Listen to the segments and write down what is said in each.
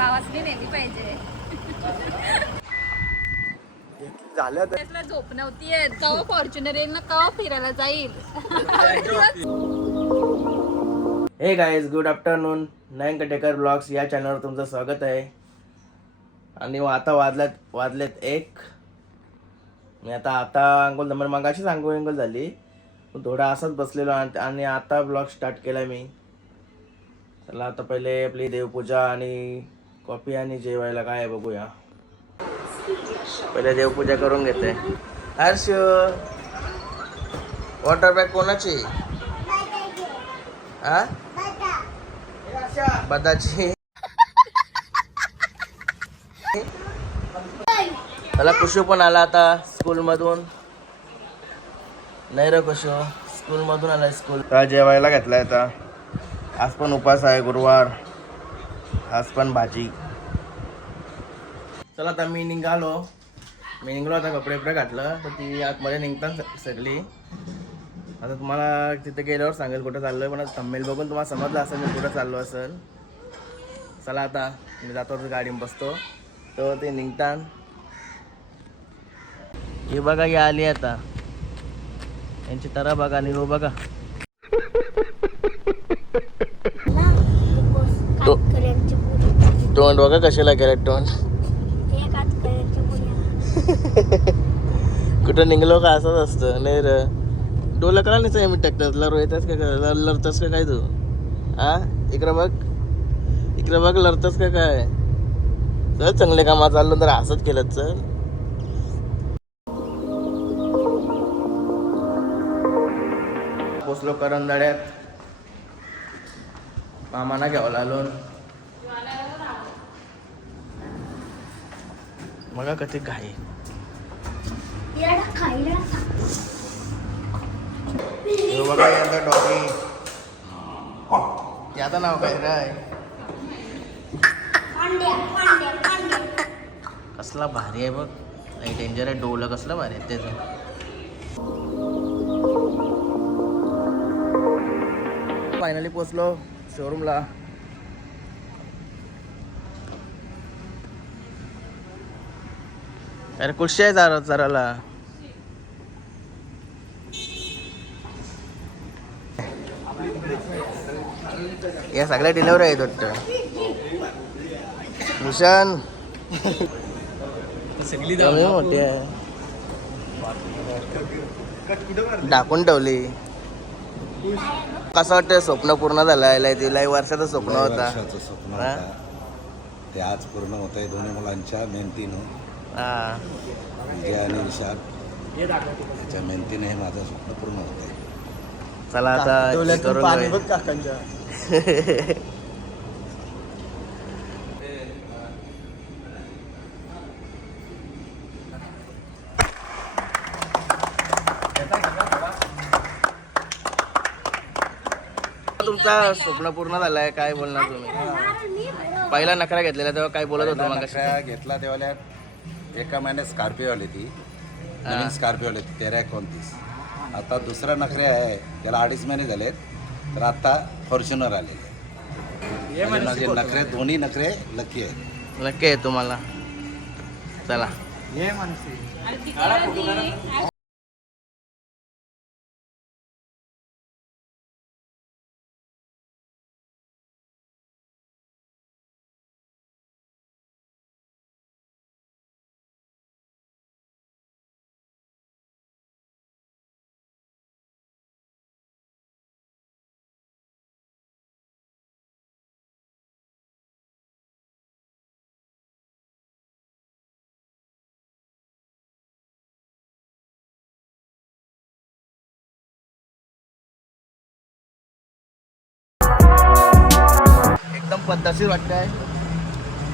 भावासनी नेली पाहिजे. झालं तर त्यातला झोप नव्हती येत. कवा फॉर्च्युनर येईल ना कवा फिरायला जाईल. हे गाईज गुड आफ्टरनून. नयन कटेकर ब्लॉग्स या चॅनलवर तुमचं स्वागत आहे. आणि आता वाजलेत 1. मी आता अंघोळ मगाशीच अंघोळ झाली, थोडा असंच बसलेलो आणि आता ब्लॉग स्टार्ट केला मी. चला आता पहिले आपली देवपूजा आणि कॉफी आणि जेवायला काय आहे बघूया. पहिले देवपूजा करून घेते. हर्ष, वॉटर बॅग कोणाची? हा, बदाची. मला कुशू पण आला आता स्कूलमधून. नाही रे कुशू, स्कूलमधून आला. स्कूल जेवायला घेतलाय आता. आज पण उपास आहे, गुरुवार. आज पण भाजी. चला आता मी निघालो आता कपडे घातलं तर ती आतमध्ये निघताना सगळी. आता तुम्हाला तिथे गेल्यावर सांगेल कुठं चाललोय, पण थंबनेल बघून तुम्हाला समजलं असेल मी कुठं चाललो असेल. चला आता मी जातो गाडीत बसतो तर ते निघतान. हे बघा ही आली आता, यांची तरा बघा आणि हो बघा. तोंड बघा कशाला केलं तोंड. कुठं निघलो का असंच असतं. नाही र डोलं करा नाही मी टाकतात लढतच का लढतस का काय तू? हा इकडं बघ लढतस का काय? चल चांगले कामा चाललो तर असंच केलं. चल पोचलो करंजाड्यात. मामाना घ्यावं आलो. बघा कधी घाई. बघा यांचा डॉगी. याचं नाव काय राय? कसला भारी आहे बघ. नाही डेंजर आहे. डोलं कसलं भारी आहे त्याचं. फायनली पोचलो शोरूमला. अरे कुठशी आहे जराला. या सगळ्या डिलिव्हरी आहेत वाटतं. भूषण मोठी आहे, टाकून ठेवली. कसं वाटतं स्वप्न पूर्ण झालं. तिला वर्षाचं स्वप्न होता. ते आज पूर्ण होत आहे. दोन्ही मुलांच्या मेहनतीनं. विजय आणि विशाल याच्या मेहनतीने हे माझं स्वप्न पूर्ण होत आहे. चला आता पाणी बघ काकांच्या. तुमचा स्वप्न पूर्ण झालाय. काय बोलणार तुम्ही? पहिला नखरा घेतलेला तेव्हा काय बोलत होता? मग घेतला तेव्हा एका महिन्यात स्कॉर्पिओ आली ती. नवीन स्कॉर्पिओ आली ती 1329. आता दुसरा नखरे आहे त्याला 2.5 महिने झालेत. तर आता फॉर्च्युनर आलेले. म्हणजे नखरे दोन्ही नखरे लकी आहे. लकी आहे तुम्हाला. चला एकदम पद्धतशीर वाटतंय.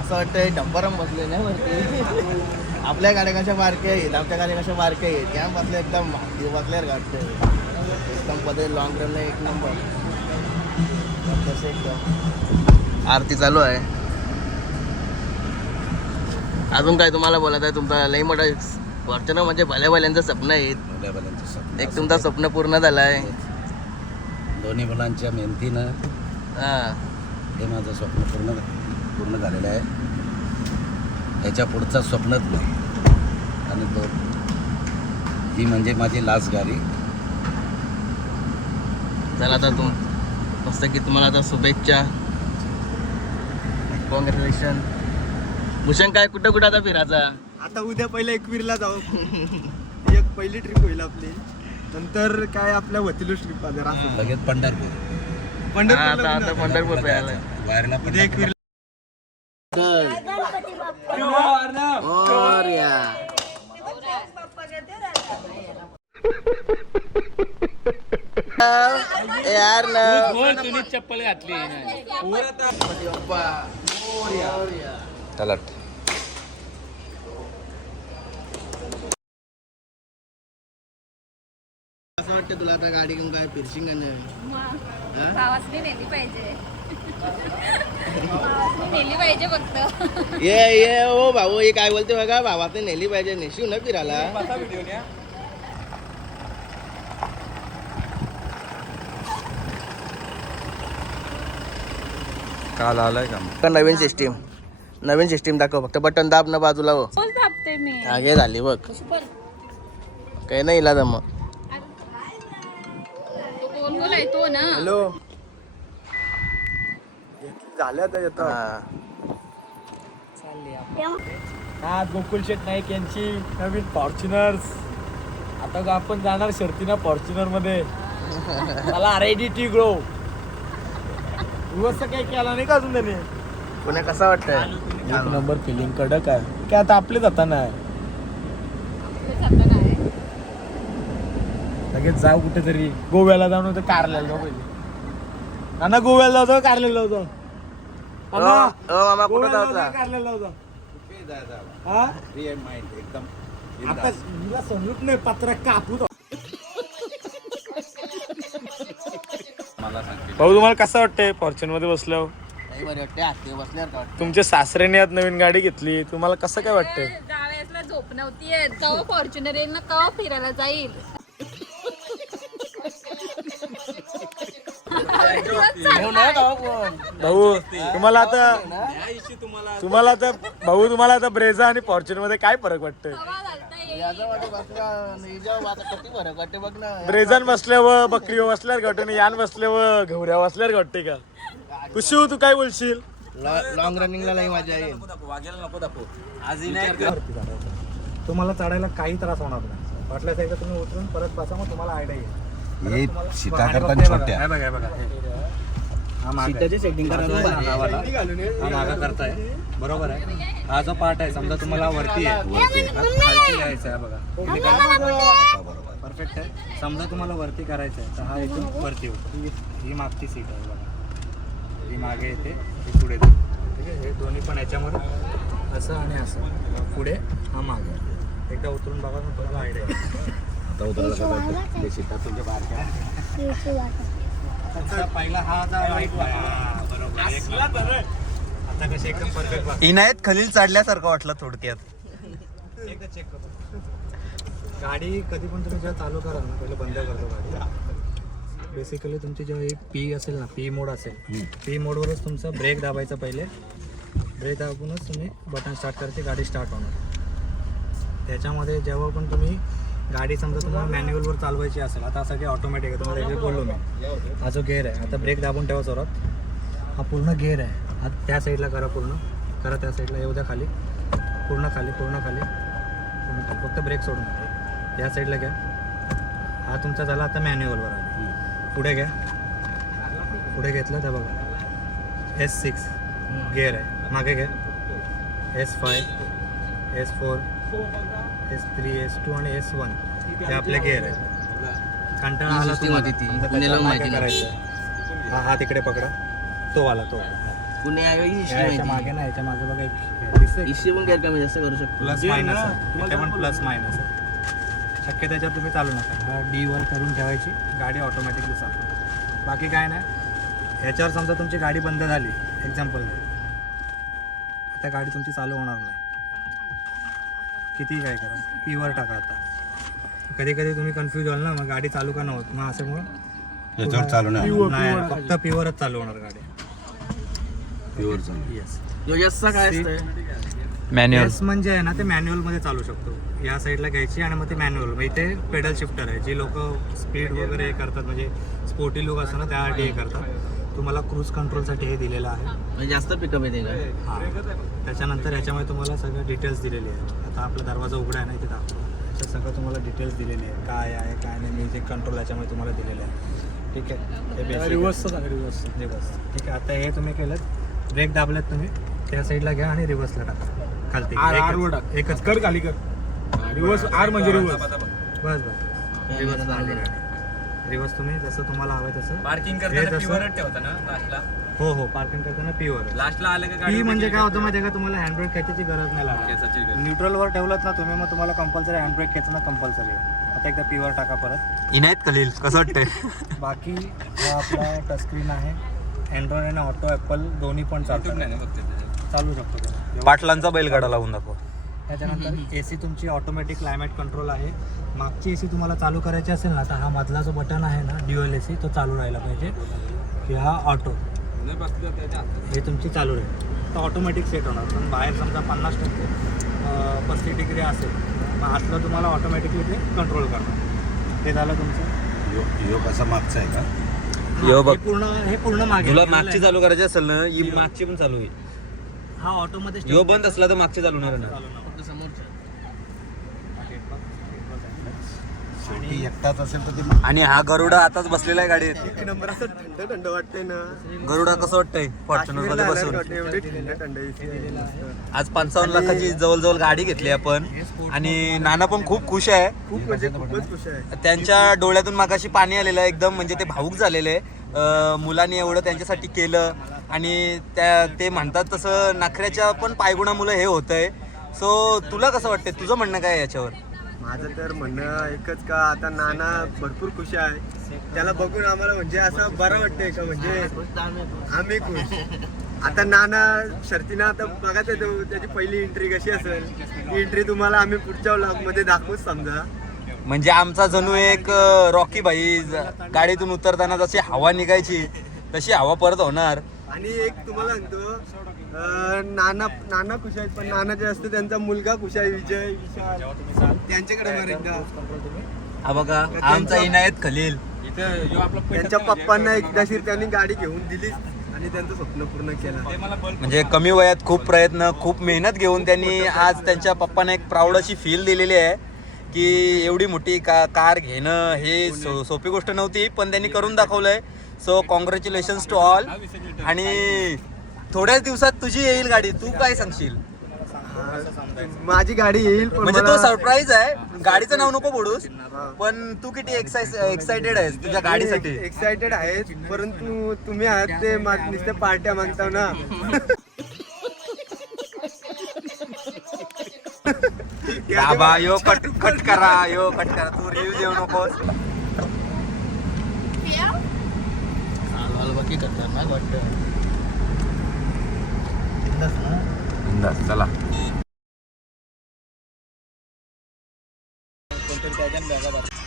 असं वाटतंय डंबरम बसले नाही वरती. आपल्या गाड्या कशा बारक्या आहेत, आमच्या गाड्या कशा बारक्या आहेत. या बसले एकदम बसल्यावर वाटतंय. एकदम पद्धत लॉंग ड्राईव्हला एक नंबर. तसे एकदम आरती चालू आहे. अजून काय तुम्हाला बोलत आहे? तुमचा लई मोठा फॉर्च्युनर म्हणजे भल्या भल्यांचं स्वप्न आहे. एक तुमचं स्वप्न पूर्ण झालं आहे. दोन्ही मुलांच्या मेहनतीनं हे माझं स्वप्न पूर्ण झालं. पूर्ण झालेलं आहे. याच्या पुढचं स्वप्नच नाही. आणि तो ही म्हणजे माझी लास्ट गाडी. चला आता मस्त की तुम्हाला आता शुभेच्छा, कॉंग्रॅच्युलेशन. भूषण काय कुठं कुठं आता फिरायचा? आता उद्या पहिला एकवीरला जाऊ. एक पहिली ट्रिप होईल आपली, नंतर काय आपल्या वतीलच ट्रिप आल्या. लगेच पंढरपूर. आता पंढरपूर जायला वायरला उद्या एकवीर. यार चप्पल घातली तलट. असं वाटतं तुला आता गाडी घेऊन काय फिरशिंग भावासनी नेली पाहिजे. भावासनी नेली पाहिजे फक्त. ये ओ भाऊ हे काय बोलते बघा, भावाने नेली पाहिजे. नेशिव ना फिरायला. काल आलाय का नवीन सिस्टीम दाखव. फक्त बटन दाब ना बाजूला हो. बोल दाबते मी. आगे झाली बघ. काही नाही इलाज मग. तो कोण बोलायतो ना. हॅलो, झाल्या तर येतो. हा गोकुल शेठ नाईक यांची नवीन फॉर्च्युनर्स. आता आपण जाणार शर्तीना फॉर्च्युनर मध्ये. मला रेडी टू ग्रो. व्यवस्था काही केला नाही का अजून त्याने. पुणे कसा वाटतंय? एक नंबर फिलिंग कडक आहे. काय आता आपले जाता नाही. लगेच जाऊ कुठेतरी. गोव्याला जाऊ नव्हतं, कारल्याला जाऊ पहिले. ना गोव्याला जाऊ, कारल्याला जाऊ. मामा कुठं जायचा? कारल्याला जाऊ. हा एकदम आता तुला समजत नाही. पत्रा कापू. भाऊ तुम्हाला कसं वाटतंय फॉर्च्युनर मध्ये बसल्यावर? नाही बरे वाटते. हाती बसल्यावर का वाटतं? तुमच्या सासऱ्याने आज नवीन गाडी घेतली, तुम्हाला कसं काय वाटतंय? जावेसला झोप नव्हती येत. कवा फॉर्च्युनर येईल ना, कवा फिरायला जाईल. भाऊ तुम्हाला आता ब्रेझा आणि फॉर्च्युनर मध्ये काय फरक वाटतंय? कवा घालता येईल. याचा वाटत बसल्या किती फरक वाटते बघ ना. ब्रेझान बसल्यावर, बकरीवर बसल्यावर घटने, यान बसल्यावर, घोऱ्या बसल्यावर घटते का? कुशू तू काय बोलशील? लॉंग रनिंगला लई मजा येईल. तुम्हाला चढायला काही त्रास होणार नाही. वाटल्यास एकदा तुम्ही उतरून परत बसा, मग तुम्हाला आयडिया येईल. हे सीटा करताना छोट्या. सीटाची सेटिंग करायला मागा करताय बरोबर आहे. हा जो पार्ट आहे समजा तुम्हाला वरती आहे, खालती यायचं आहे बघा. परफेक्ट आहे. समजा तुम्हाला वरती करायचं आहे तर हा इथून वरती होतो. ही मागची सीट आहे बघा. ही मागे येते, ही पुढे येते. ठीक आहे. हे दोन्ही पण याच्यामध्ये असं आणि असं. पुढे हा मागे. एकदा उतरून बघा मग तुम्हाला आयडिया येईल. सीटा तुझ्या बारक्या. पहिला हा राईट बरोबर. आता कसे एकदम परफेक्ट इनायत खलील चढल्यासारखं वाटलं थोडक्यात. एकदा चेक करतो. गाडी कधी पण तुम्ही जेव्हा चालू कराल ना, पहिले बंद करतो गाडी. बेसिकली तुमची जेव्हा एक पी असेल ना, पी मोड असेल, पी मोडवरच तुमचा ब्रेक दाबायचा. पहिले ब्रेक दाबूनच तुम्ही बटन स्टार्ट करायची, गाडी स्टार्ट होणार. त्याच्यामध्ये जेव्हा पण तुम्ही गाडी समजा तुम्हाला मॅन्युअलवर चालवायची असेल, आता असं काही ऑटोमॅटिक आहे, तुम्हाला त्याच्यात बोललो मी. हा जो गेअर आहे, आता ब्रेक दाबून ठेवा जोरात. हा पूर्ण गेअर आहे. हा त्या साईडला करा, पूर्ण करा त्या साईडला. येऊ द्या खाली, पूर्ण खाली, पूर्ण खाली, पूर्ण खाली. फक्त ब्रेक सोडून या साईडला घ्या. हा तुमचा झाला आता मॅन्युअलवर आहे. पुढे घ्या. पुढे घेतलं तर बघा S6 गेअर आहे. मागे घ्या S5, S4, S3, S2 आणि S1 हे आपले गेअर आहेत. कंटाळा आला तुम्हाला करायचं. हा तिकडे पकडा, तो आला. पुणे याच्या मागे ना, याच्या मागे बघा एक दिसतंय. इशी पण गैर कमी जास्त करू शकतो. प्लस मायनस आहे. इथे पण प्लस मायनस आहे. शक्य त्याच्यावर तुम्ही चालू नका. हा D वर करून ठेवायची, गाडी ऑटोमॅटिकली चालते. बाकी काय नाही. ह्याच्यावर समजा तुमची गाडी बंद झाली, एक्झाम्पल, आता गाडी तुमची चालू होणार नाही. किती काय करा, P वर टाका. आता कधी कधी तुम्ही कन्फ्यूज व्हाल ना, मग गाडी चालू का नव्हत, मग असं मग याच्यावर चालू नाही. नाही, फक्त P वरच चालू होणार गाडी. प्युअर चालू. येस. योजसचा काय असतंय? मॅन्युअल. एस म्हणजे आहे ना ते मॅन्युअल मध्ये चालू शकतो. या साईडला घ्यायची आणि मग ते मॅन्युअल, मग इथे पेडल शिफ्टर आहे. जी लोक स्पीड वगैरे हे करतात म्हणजे स्पोर्टी लुक असतो ना त्यासाठी हे करतात. तुम्हाला क्रूज कंट्रोलसाठी हे दिलेलं आहे. म्हणजे जास्त पिकअप येते का? हां, त्याच्यानंतर याच्यामध्ये तुम्हाला सगळं डिटेल्स दिलेली आहे. आता आपला दरवाजा उघडा आहे ना इथे दाखवा. याच्यात सगळं तुम्हाला डिटेल्स दिलेली आहे, काय आहे काय नाही. म्युझिक कंट्रोल याच्यामध्ये तुम्हाला दिलेलं आहे. ठीक आहे, हे रिव्हर्स. ठीक आहे, आता हे तुम्ही केलं, ब्रेक दाबलेत तुम्ही, त्या साईडला घ्या आणि रिव्हर्सला टाका खालती. एकच कर खाली कर. रिव्हर्स आर म्हणजे रिव्हर्स. बस रिव्हर्स तुम्ही जसं तुम्हाला हवं तसं. पार्किंग हे करताना जसं- प्युअर ठेवता ना लास्टला? हो हो, पार्किंग करताना पीवर. लास्टला आलं का पी म्हणजे काय होतं माहिती आहे का, तुम्हाला हँडब्रेक खेचायची गरज नाही लागत. न्यूट्रलवर ठेवलं ना तुम्ही, मग तुम्हाला कंपल्सरी हँडब्रेक खेचणं कंपल्सरी आहे. आता एकदा पीवर टाका परत. इनायत खलील कसं वाटतंय? बाकी हा आपला टचस्क्रीन आहे. अँड्रॉइड आणि ऑटो ॲपल दोन्ही पण चालू शकतो त्याला. पाटलांचा बैलगाडा लावून दाखव. त्याच्यानंतर AC तुमची ऑटोमॅटिक क्लायमेट कंट्रोल आहे. मागची AC तुम्हाला चालू करायची असेल ना, तर हा मधला जो बटन आहे ना ड्युअल AC, तो चालू राहायला पाहिजे. की हा ऑटो, हे तुमची चालू राहील तर ऑटोमॅटिक सेट होणार. पण बाहेर समजा 50% 35 डिग्री असेल, मग आतलं तुम्हाला ऑटोमॅटिकली ते कंट्रोल करणार. ते झालं तुमचं. योग असा मागचा आहे का? यो बघ, हे पूर्ण मागे तुला मागची चालू करायची असेल ना, ही मागची पण चालू आहे. हा ऑटोमध्ये यो बंद असला तर मागची चालू नाही ना. शेवटी एकटाच असेल तर ते आणि हा गरुडा आताच बसलेला आहे गाडीत. एक नंबर असं थंड थंड वाटतंय ना. गरुडा कसं वाटतंय फॉर्च्युनर मध्ये बसून? एवढी थंड थंड AC. आज 55 लाखाची जवळजवळ गाडी घेतली आपण आणि नाना पण खूप खुश आहे. खूप म्हणजे खूपच खुश आहे. त्यांच्या डोळ्यातून मागाशी पाणी आलेलं आहे एकदम, म्हणजे ते भावूक झालेले. मुलांनी एवढं त्यांच्यासाठी केलं आणि ते म्हणतात तसं नखऱ्याच्या पण पायगुणामुळे हे होतंय. सो तुला कसं वाटतंय, तुझं म्हणणं काय आहे याच्यावर? माझं तर म्हणणं एकच का, आता नाना भरपूर खुश आहे. त्याला बघून आम्हाला म्हणजे असं बरं वाटतंय का, म्हणजे आम्ही खुश. आता नाना शर्तीनं आता बघा त्याची पहिली एंट्री कशी असेल, ती एंट्री तुम्हाला आम्ही पुढच्या व्लॉगमध्ये दाखवूच समजा. म्हणजे आमचा जणू एक रॉकी भाई गाडीतून उतरताना जशी हवा निघायची तशी हवा परत होणार. आणि एक तुम्हाला म्हणतो, नाना खुश आहेत, पण नाना जे असतं त्यांचा मुलगा खुश आहे, विजय विशाल. त्यांच्याकडे बरं एकदा. हा बघा आमचा इनायत खलील. त्यांच्या पप्पांना एकदाशी त्यांनी गाडी घेऊन दिली आणि त्यांचं स्वप्न पूर्ण केलं. म्हणजे कमी वयात खूप प्रयत्न, खूप मेहनत घेऊन त्यांनी आज त्यांच्या पप्पांना एक प्राऊड अशी फील दिलेली आहे की एवढी मोठी कार घेणं हे सोपी गोष्ट नव्हती, पण त्यांनी करून दाखवलंय. So congratulations to all. आणि थोड्याच दिवसात तुझी येईल गाडी, तू काय सांगशील? माझी गाडी येईल, पण म्हणजे तो मला- सरप्राईज आहे. गाडीचं नाव नको बोलूस, पण तू किती एक्साइटेड आहेस तुझ्या गाडीसाठी? एक्साइटेड आहे, परंतु तुम्ही आहात ते नुसत्या पार्ट्या मागताव ना. बाबा यो कट करा, तू रिव्ह्यू देऊ नकोस. चला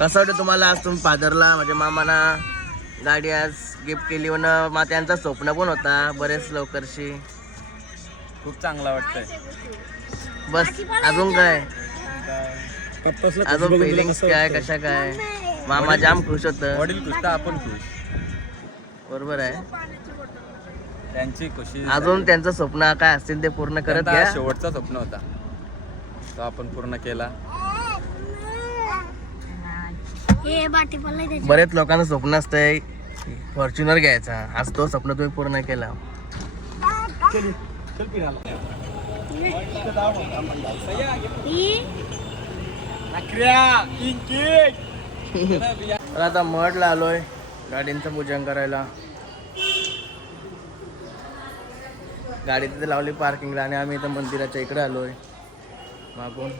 कसं वाटतं तुम्हाला आज तुम्ही फादरला म्हणजे मामाना गाडी आज गिफ्ट केली वन मग त्यांचा स्वप्न पण होता बरेच लवकरशी. खूप चांगला वाटतंय. बस अजून काय, अजून फिलिंग्स काय, कशा काय? मामा जाम खुश होत. वडील खुश तर आपण खुश. बरोबर आहे. त्यांची खुशी अजून त्यांचं स्वप्न काय असतील ते पूर्ण करत त्यांचा घ्या. शेवटचा स्वप्न होता तो आपण पूर्ण केला. बरेच लोकांचं स्वप्न असतंय फॉर्च्युनर घ्यायचा, आज तो स्वप्न तुम्ही पूर्ण केला. तर आता मठला आलोय गाडींचं पूजन करायला. गाडी तिथे लावली पार्किंगला आणि आम्ही इथं मंदिराच्या इकडे आलोय मागून.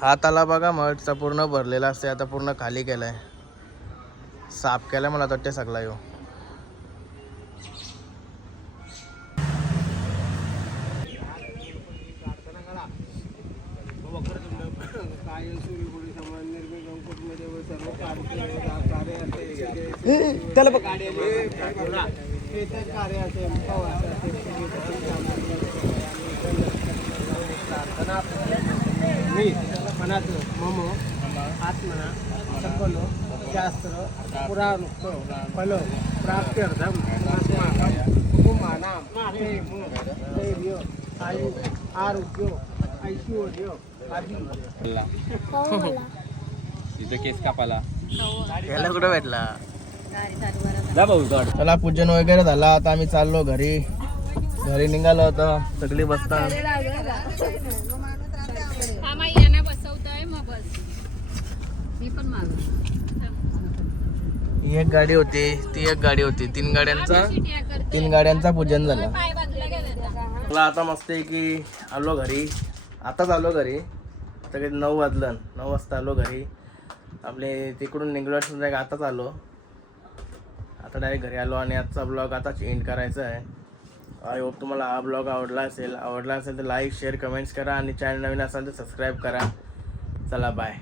हा तलाव बघा मठचा पूर्ण भरलेला असते, आता पूर्ण खाली केलाय, साफ केलाय. मला वाटते सगळा यो त्याला बघ. मम आत्मना सकल शास्त्र पुराण फल प्राप्त्यर्थम कुटुंबानां धैर्य आयु आरोग्य ऐश्वर्य तिथं केस कापाला याला कुठं भेटला चला पूजन वगैरे झाला. आता आम्ही चाललो घरी निघालो होतो. सगळी बसतात. हा माई यांना बसवतोय मग बस. मी पण माग ही एक गाडी होती, ती एक गाडी होती. तीन गाड्यांचा पूजन झालं. पाय बाजूला गेले मला आता मस्त आहे की आलो घरी. आताच आलो घरी. आता काही 9 वाजलं. 9 वाजता आलो घरी. आपले तिकडून निघलो आताच आलो. आता डायरेक्ट घरी आलो आणि आजचा ब्लॉग आताच एंड करायचा आहे. आय होप तुम्हाला हा ब्लॉग आवडला असेल तर लाईक शेअर कमेंट्स करा आणि चॅनल नवीन असेल तर सबस्क्राईब करा. चला बाय.